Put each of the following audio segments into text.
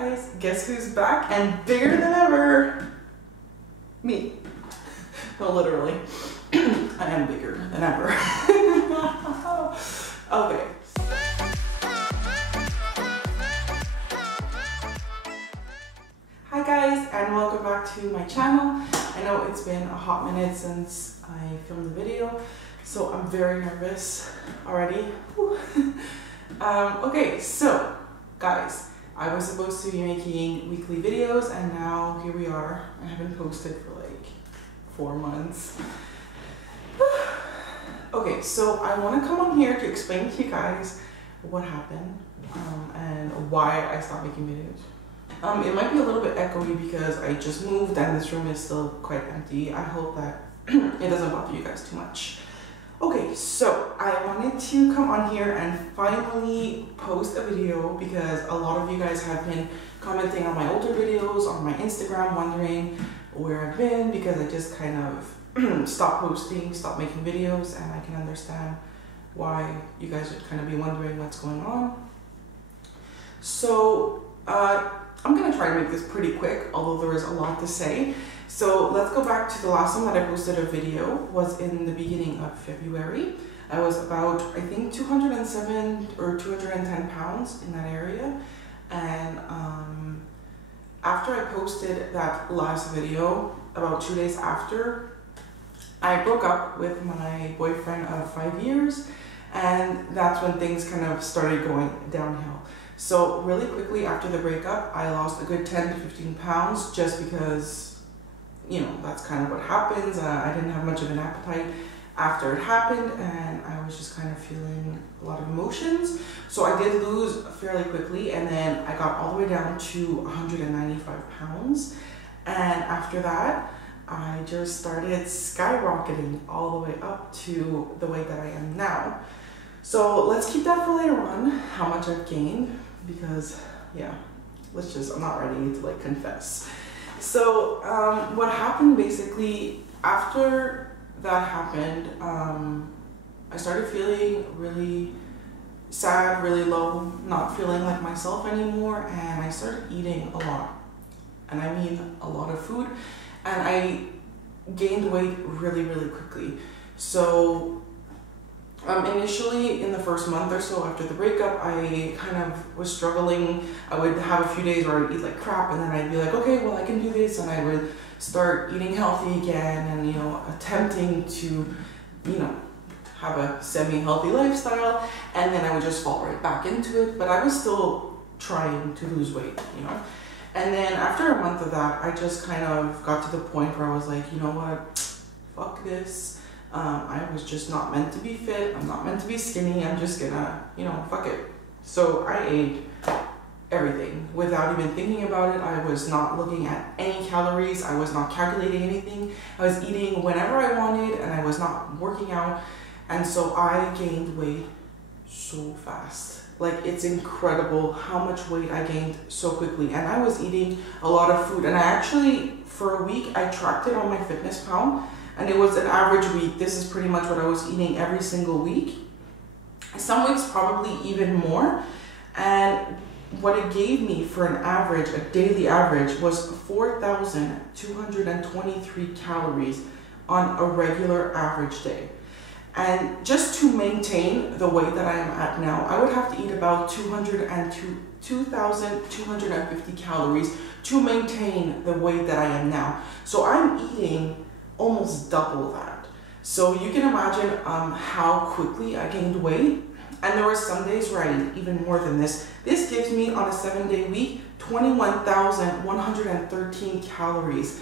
guys, guess who's back and bigger than ever? Me. No, literally. I am bigger than ever. Okay. Hi guys, and welcome back to my channel. I know it's been a hot minute since I filmed the video, so I'm very nervous already. Okay, so guys, I was supposed to be making weekly videos and now here we are. I haven't posted for like 4 months. Okay, so I want to come on here to explain to you guys what happened and why I stopped making videos. It might be a little bit echoey because I just moved and this room is still quite empty. I hope that it doesn't bother you guys too much. Okay, so I wanted to come on here and finally post a video because a lot of you guys have been commenting on my older videos on my Instagram wondering where I've been because I just kind of stopped posting, stopped making videos, and I can understand why you guys would kind of be wondering what's going on. So I'm gonna try to make this pretty quick, although there is a lot to say. So let's go back to the last time that I posted a video was in the beginning of February. I was about, I think, 207 or 210 pounds in that area. And after I posted that last video, about 2 days after, I broke up with my boyfriend of 5 years. And that's when things kind of started going downhill. So really quickly after the breakup, I lost a good 10 to 15 pounds just because, you know, that's kind of what happens. I didn't have much of an appetite after it happened and I was just kind of feeling a lot of emotions. So I did lose fairly quickly and then I got all the way down to 195 pounds. And after that, I just started skyrocketing all the way up to the weight that I am now. So let's keep that for later on, how much I've gained, because yeah, I'm not ready to like confess. So what happened basically after that happened, I started feeling really sad, really low, not feeling like myself anymore, and I started eating a lot. And I mean a lot of food, and I gained weight really, really quickly. So initially in the first month or so after the breakup, I kind of was struggling. I would have a few days where I would eat like crap and then I'd be like, okay, well I can do this, and I would start eating healthy again and, you know, attempting to, you know, have a semi-healthy lifestyle, and then I would just fall right back into it, but I was still trying to lose weight, you know. And then after a month of that, I just kind of got to the point where I was like, you know what, fuck this. I was just not meant to be fit. I'm not meant to be skinny. I'm just gonna, you know, fuck it. So I ate everything without even thinking about it. I was not looking at any calories. I was not calculating anything. I was eating whenever I wanted and I was not working out. And so I gained weight so fast. Like, it's incredible how much weight I gained so quickly. And I was eating a lot of food. And I actually, for a week, I tracked it on my FitnessPal. And it was an average week. This is pretty much what I was eating every single week. Some weeks probably even more. And what it gave me for an average, a daily average, was 4,223 calories on a regular average day. And just to maintain the weight that I am at now, I would have to eat about 2,250 calories to maintain the weight that I am now. So I'm eating almost double that. So you can imagine how quickly I gained weight. And there were some days where I ate even more than this. This gives me, on a 7-day week, 21,113 calories.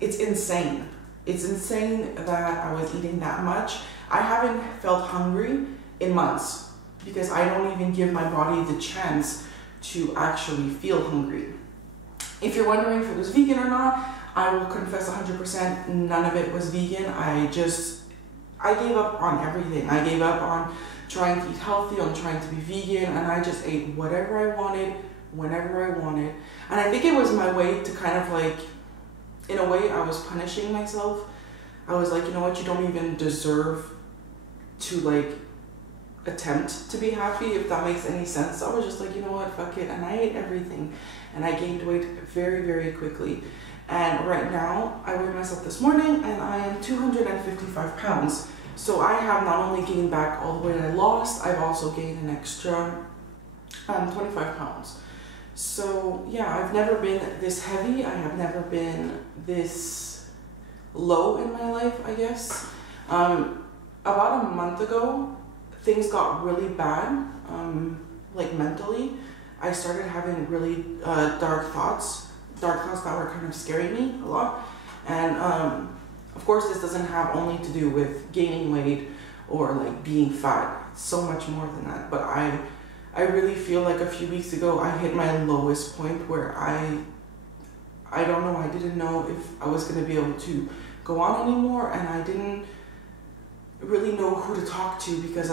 It's insane. It's insane that I was eating that much. I haven't felt hungry in months because I don't even give my body the chance to actually feel hungry. If you're wondering if it was vegan or not, I will confess 100% none of it was vegan. I gave up on everything. I gave up on trying to eat healthy, on trying to be vegan, and I just ate whatever I wanted, whenever I wanted. And I think it was my way to kind of like, in a way, I was punishing myself. I was like, you know what, you don't even deserve to like attempt to be happy, if that makes any sense. I was just like, you know what, fuck it, and I ate everything, and I gained weight very, very quickly. And right now, I weighed myself this morning, and I am 255 pounds. So I have not only gained back all the weight I lost, I've also gained an extra 25 pounds. So yeah, I've never been this heavy. I have never been this low in my life, I guess. About a month ago, things got really bad, like mentally. I started having really dark thoughts that were kind of scaring me a lot. And of course, this doesn't have only to do with gaining weight or like being fat. It's so much more than that. But I really feel like a few weeks ago, I hit my lowest point where I don't know, I didn't know if I was going to be able to go on anymore, and I didn't really know who to talk to, because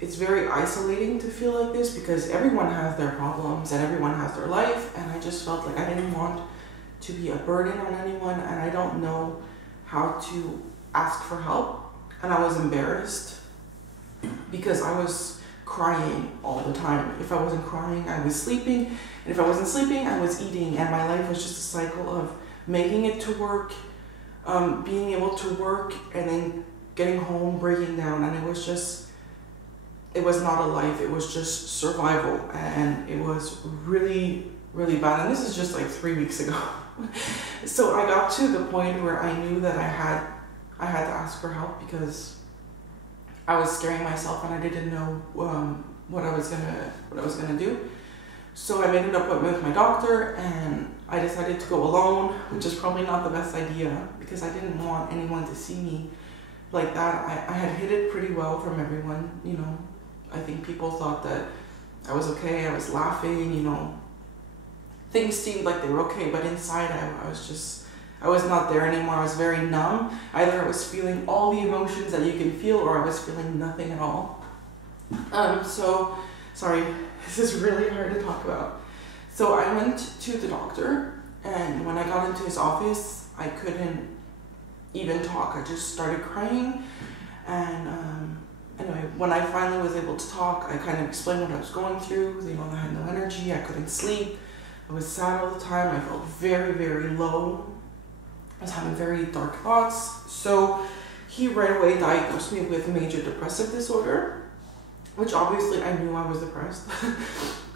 it's very isolating to feel like this, because everyone has their problems and everyone has their life, and I just felt like I didn't want to be a burden on anyone, and I don't know how to ask for help. And I was embarrassed because I was crying all the time. If I wasn't crying, I was sleeping, and if I wasn't sleeping, I was eating, and my life was just a cycle of making it to work, being able to work, and then getting home, breaking down. And it was not a life, it was just survival, and it was really, really bad. And this is just like 3 weeks ago. So I got to the point where I knew that I had to ask for help, because I was scaring myself and I didn't know what I was gonna do. So I made an appointment with my doctor, and I decided to go alone, which is probably not the best idea, because I didn't want anyone to see me like that. I had hid it pretty well from everyone, you know. I think people thought that I was okay, I was laughing, you know. Things seemed like they were okay, but inside I was not there anymore. I was very numb. Either I was feeling all the emotions that you can feel, or I was feeling nothing at all. So, sorry, this is really hard to talk about. So I went to the doctor, and when I got into his office, I couldn't even talk. I just started crying. And anyway, when I finally was able to talk, I kind of explained what I was going through. You know, I had no energy, I couldn't sleep, I was sad all the time, I felt very, very low. I was having very dark thoughts. So he right away diagnosed me with major depressive disorder, which obviously I knew I was depressed.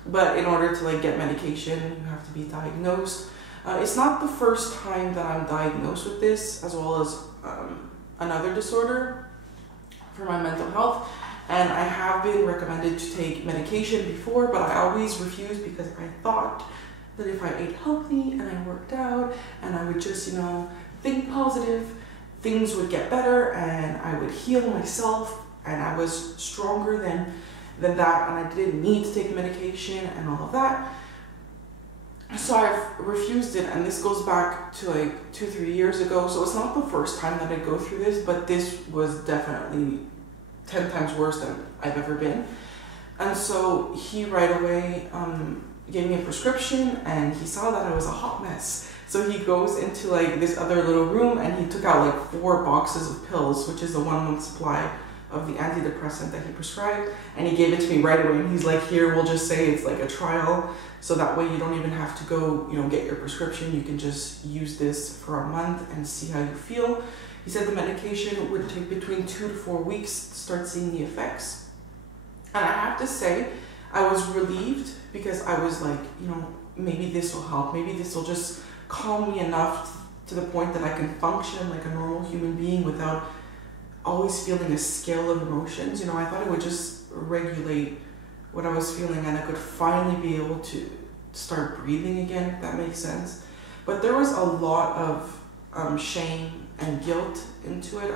But in order to like get medication, you have to be diagnosed. It's not the first time that I'm diagnosed with this, as well as another disorder for my mental health. And I have been recommended to take medication before, but I always refused, because I thought that if I ate healthy and I worked out and I would just, you know, think positive, things would get better and I would heal myself, and I was stronger than that, and I didn't need to take medication and all of that. So I've refused it, and this goes back to like 2-3 years ago. So it's not the first time that I go through this, but this was definitely 10 times worse than I've ever been. And so he right away gave me a prescription, and he saw that I was a hot mess. So he goes into like this other little room, and he took out like 4 boxes of pills, which is the 1-month supply of the antidepressant that he prescribed, and he gave it to me right away. And he's like, here, we'll just say it's like a trial, so that way you don't even have to go, you know, get your prescription. You can just use this for a month and see how you feel. He said the medication would take between 2 to 4 weeks to start seeing the effects. And I have to say, I was relieved, because I was like, you know, maybe this will help. Maybe this will just calm me enough to the point that I can function like a normal human being without always feeling a scale of emotions. You know, I thought it would just regulate what I was feeling, and I could finally be able to start breathing again, if that makes sense. But there was a lot of shame and guilt into it.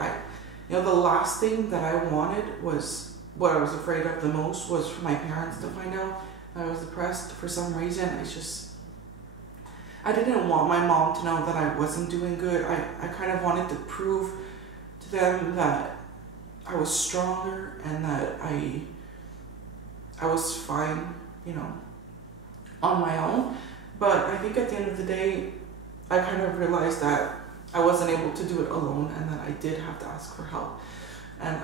You know, the last thing that I wanted was, what I was afraid of the most was for my parents to find out I was depressed for some reason. I didn't want my mom to know that I wasn't doing good. I kind of wanted to prove to them that I was stronger and that I was fine, you know, on my own. But I think at the end of the day, I kind of realized that I wasn't able to do it alone, and that I did have to ask for help. And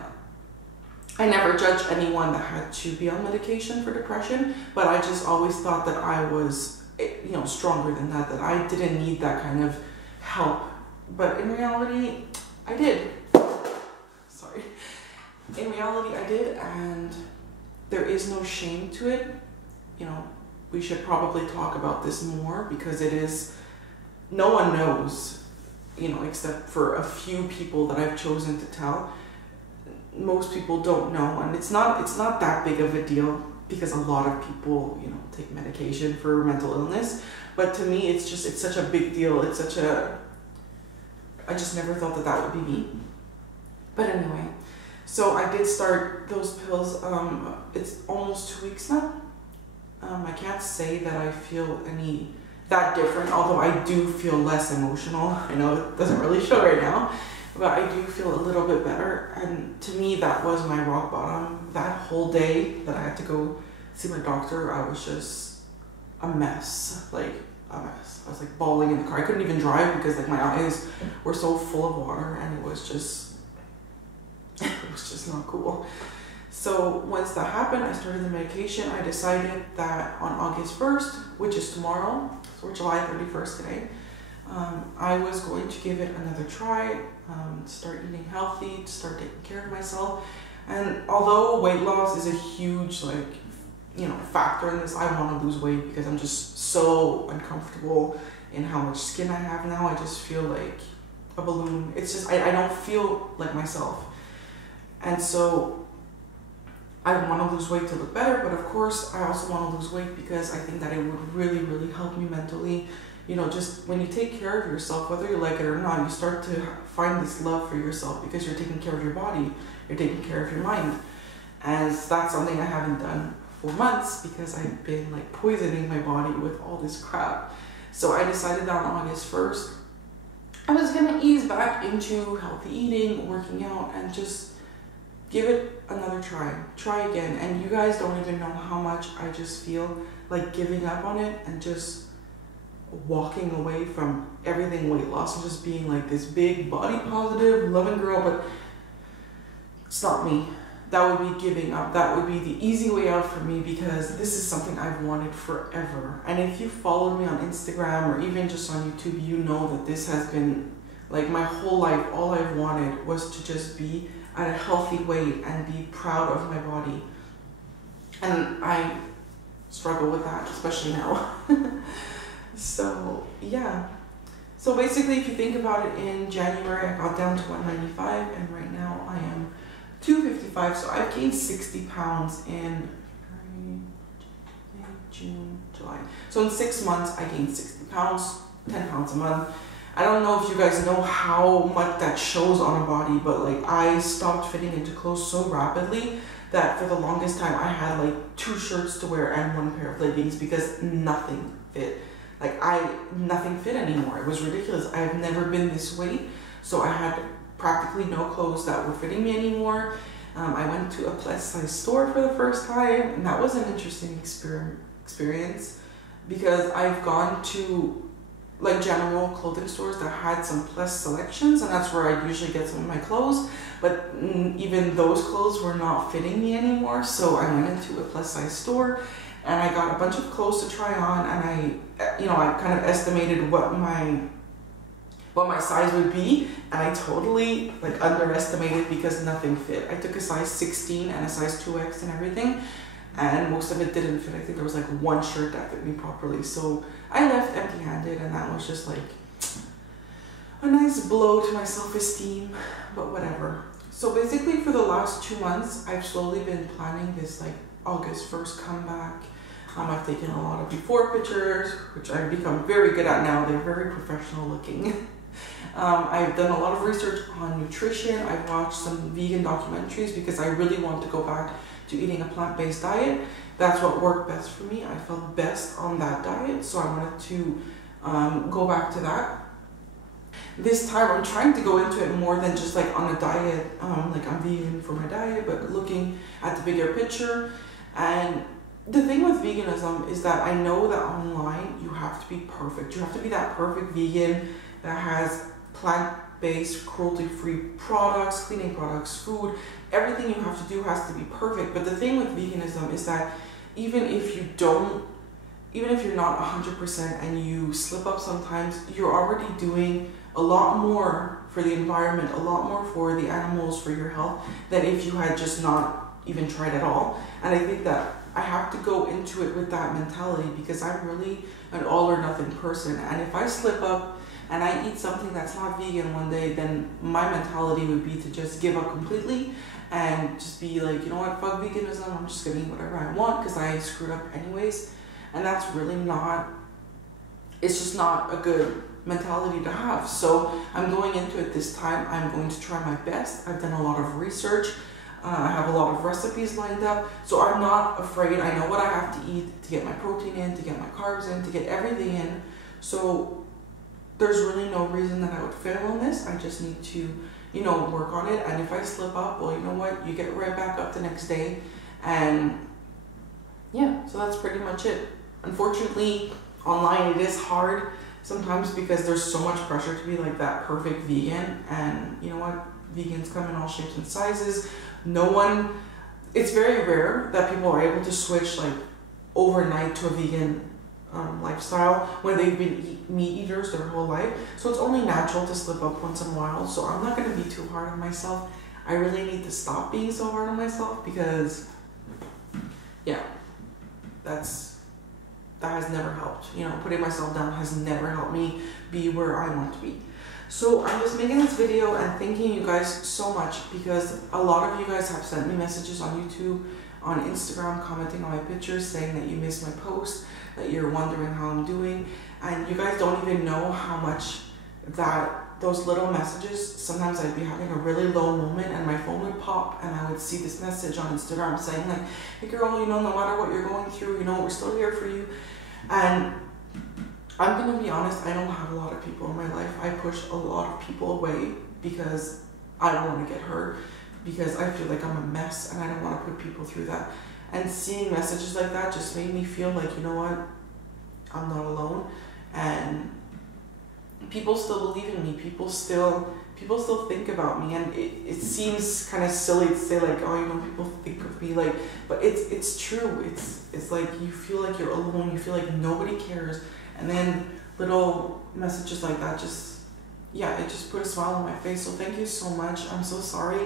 I never judged anyone that had to be on medication for depression, but I just always thought that I was, you know, stronger than that, that I didn't need that kind of help. But in reality, I did. Sorry. In reality, I did, and there is no shame to it. You know, we should probably talk about this more because it is, no one knows, you know, except for a few people that I've chosen to tell. Most people don't know, and it's not that big of a deal because a lot of people, you know, take medication for mental illness. But to me, it's such a big deal. It's such a, I just never thought that would be me. But anyway, so I did start those pills. It's almost 2 weeks now. I can't say that I feel any that different, although I do feel less emotional. I know it doesn't really show right now, but I do feel a little bit better. And to me, that was my rock bottom. That whole day that I had to go see my doctor, I was just a mess, like a mess. I was like bawling in the car. I couldn't even drive because like my eyes were so full of water, and it was just not cool. So once that happened, I started the medication. I decided that on August 1st, which is tomorrow, so we're July 31st today, I was going to give it another try, start eating healthy, to start taking care of myself. And although weight loss is a huge, like, you know, factor in this, I want to lose weight because I'm just so uncomfortable in how much skin I have now. I just feel like a balloon. It's just, I don't feel like myself. And so I want to lose weight to look better, but of course I also want to lose weight because I think that it would really, really help me mentally. You know, just when you take care of yourself, whether you like it or not, you start to find this love for yourself because you're taking care of your body, you're taking care of your mind. And that's something I haven't done for months because I've been like poisoning my body with all this crap. So I decided that on August 1st, I was gonna ease back into healthy eating, working out, and just give it another try again. And you guys don't even know how much I just feel like giving up on it and just walking away from everything weight loss and just being like this big body positive loving girl. But it's not me. That would be giving up. That would be the easy way out for me because this is something I've wanted forever. And if you followed me on Instagram or even just on YouTube, you know that this has been like my whole life. All I've wanted was to just be at a healthy weight and be proud of my body. And I struggle with that, especially now. So yeah. So basically, if you think about it, in January I got down to 195 and right now I am 255. So I've gained 60 pounds in May, June, July. So in 6 months I gained 60 pounds, 10 pounds a month. I don't know if you guys know how much that shows on a body, but like I stopped fitting into clothes so rapidly that for the longest time I had like 2 shirts to wear and 1 pair of leggings because nothing fit. Like nothing fit anymore. It was ridiculous. I have never been this weight, so I had practically no clothes that were fitting me anymore. I went to a plus size store for the first time, and that was an interesting experience because I've gone to like general clothing stores that had some plus selections, and that's where I usually get some of my clothes, but even those clothes were not fitting me anymore. So I went into a plus size store and I got a bunch of clothes to try on, and I kind of estimated what my size would be, and I totally like underestimated because nothing fit. I took a size 16 and a size 2X and everything, and most of it didn't fit. I think there was like 1 shirt that fit me properly. So I left empty-handed, and that was just like a nice blow to my self-esteem, but whatever. So basically for the last 2 months, I've slowly been planning this like August 1st comeback. I've taken a lot of before pictures, which I've become very good at now. They're very professional looking. I've done a lot of research on nutrition. I've watched some vegan documentaries because I really want to go back to eating a plant-based diet. That's what worked best for me. I felt best on that diet, so I wanted to go back to that. This time I'm trying to go into it more than just like on a diet, like I'm vegan for my diet, but looking at the bigger picture. And the thing with veganism is that I know that online you have to be perfect. You have to be that perfect vegan that has plant-based, cruelty-free products, cleaning products, food, everything you have to do has to be perfect. But the thing with veganism is that even if you're not 100% and you slip up sometimes, you're already doing a lot more for the environment, a lot more for the animals, for your health, than if you had just not even tried at all. And I think that I have to go into it with that mentality, because I'm really an all or nothing person. And if I slip up and I eat something that's not vegan one day, then my mentality would be to just give up completely and just be like, you know what, fuck veganism, I'm just gonna eat whatever I want because I screwed up anyways. And that's really not, it's just not a good mentality to have. So I'm going into it this time, I'm going to try my best. I've done a lot of research. I have a lot of recipes lined up, so I'm not afraid. I know what I have to eat to get my protein in, to get my carbs in, to get everything in. So there's really no reason that I would fail on this. I just need to, you know, work on it. And if I slip up, well, you know what? You get right back up the next day. And yeah, so that's pretty much it. Unfortunately, online it is hard sometimes because there's so much pressure to be like that perfect vegan. And you know what? Vegans come in all shapes and sizes. It's very rare that people are able to switch like overnight to a vegan lifestyle when they've been meat eaters their whole life. So it's only natural to slip up once in a while. So I'm not going to be too hard on myself. I really need to stop being so hard on myself, because yeah, that has never helped. You know, putting myself down has never helped me be where I want to be. So I'm just making this video and thanking you guys so much, because a lot of you guys have sent me messages on YouTube, on Instagram, commenting on my pictures, saying that you missed my post, that you're wondering how I'm doing. And you guys don't even know how much that those little messages, sometimes I'd be having a really low moment and my phone would pop and I would see this message on Instagram saying like, hey girl, you know, no matter what you're going through, you know, we're still here for you. And I'm gonna be honest, I don't have a lot of people in my life. I push a lot of people away because I don't want to get hurt, because I feel like I'm a mess and I don't want to put people through that. And seeing messages like that just made me feel like, you know what, I'm not alone. And people still believe in me. People still think about me. And it seems kind of silly to say like, oh, you know, people think of me like, but it's true. It's like you feel like you're alone. You feel like nobody cares. And then little messages like that just, yeah, it just put a smile on my face. So thank you so much. I'm so sorry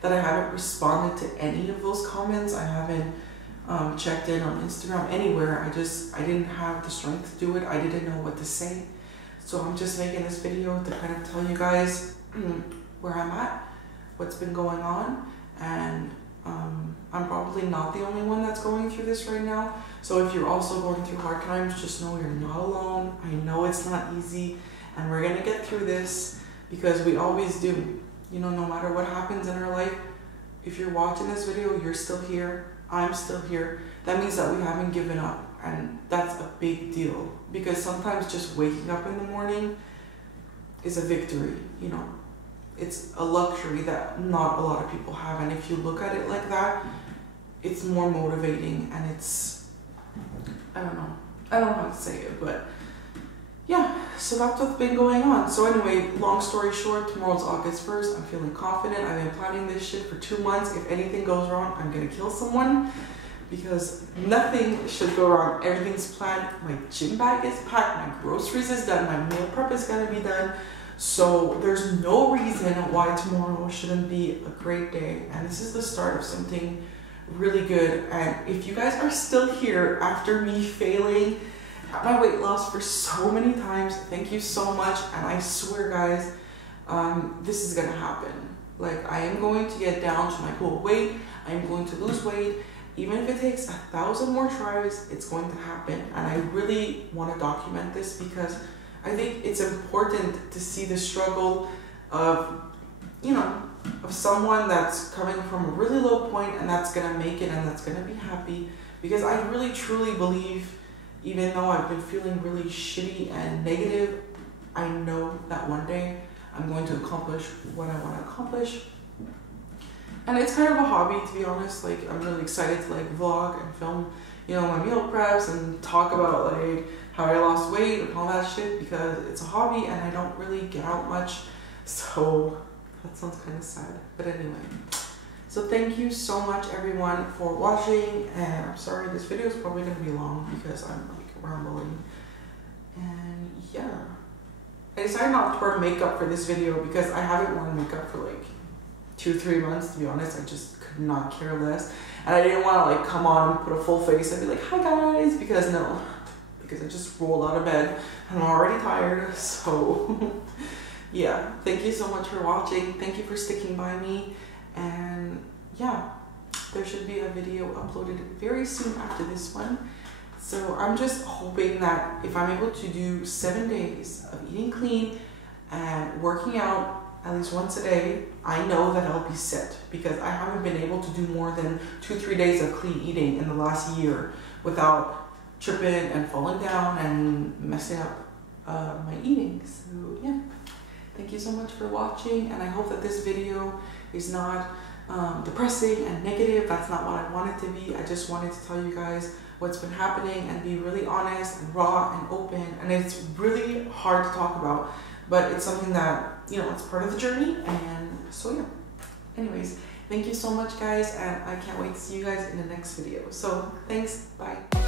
that I haven't responded to any of those comments. I haven't checked in on Instagram, anywhere. I didn't have the strength to do it. I didn't know what to say. So I'm just making this video to kind of tell you guys where I'm at, what's been going on. And I'm probably not the only one that's going through this right now. So if you're also going through hard times, just know you're not alone. I know it's not easy, and we're gonna get through this, because we always do. You know, no matter what happens in our life, if you're watching this video, you're still here, I'm still here. That means that we haven't given up, and that's a big deal, because sometimes just waking up in the morning is a victory, you know. It's a luxury that not a lot of people have, and if you look at it like that, it's more motivating, and it's, I don't know how to say it, but yeah, so that's what's been going on. So anyway, long story short, tomorrow's August 1st, I'm feeling confident. I've been planning this shit for 2 months. If anything goes wrong, I'm gonna kill someone, because nothing should go wrong. Everything's planned. My gym bag is packed, my groceries is done, my meal prep is gonna be done. So there's no reason why tomorrow shouldn't be a great day. And this is the start of something really good. And if you guys are still here after me failing at my weight loss for so many times, thank you so much. And I swear, guys, this is gonna happen. Like, I am going to get down to my goal weight. I'm going to lose weight. Even if it takes 1,000 more tries, it's going to happen. And I really want to document this, because I think it's important to see the struggle of, you know, of someone that's coming from a really low point and that's gonna make it and that's gonna be happy. Because I really truly believe, even though I've been feeling really shitty and negative, I know that one day I'm going to accomplish what I want to accomplish. And it's kind of a hobby, to be honest. Like, I'm really excited to like vlog and film, you know, my meal preps and talk about like how I lost weight and all that shit, because it's a hobby and I don't really get out much. So that sounds kind of sad. But anyway, So thank you so much everyone for watching, and I'm sorry this video is probably going to be long because I'm like rambling. And yeah, I decided not to wear makeup for this video because I haven't worn makeup for like 2-3 months, to be honest. I just could not care less, and I didn't want to like come on and put a full face and be like, hi guys, because I just rolled out of bed and I'm already tired. So yeah, thank you so much for watching. Thank you for sticking by me. And yeah, there should be a video uploaded very soon after this one. So I'm just hoping that if I'm able to do 7 days of eating clean and working out at least once a day, I know that I'll be set, because I haven't been able to do more than 2-3 days of clean eating in the last year without tripping and falling down and messing up my eating. So yeah, thank you so much for watching, and I hope that this video is not depressing and negative. That's not what I want it to be. I just wanted to tell you guys what's been happening and be really honest and raw and open. And it's really hard to talk about, but it's something that, you know, it's part of the journey. And so yeah, anyways, thank you so much guys, and I can't wait to see you guys in the next video. So thanks, bye.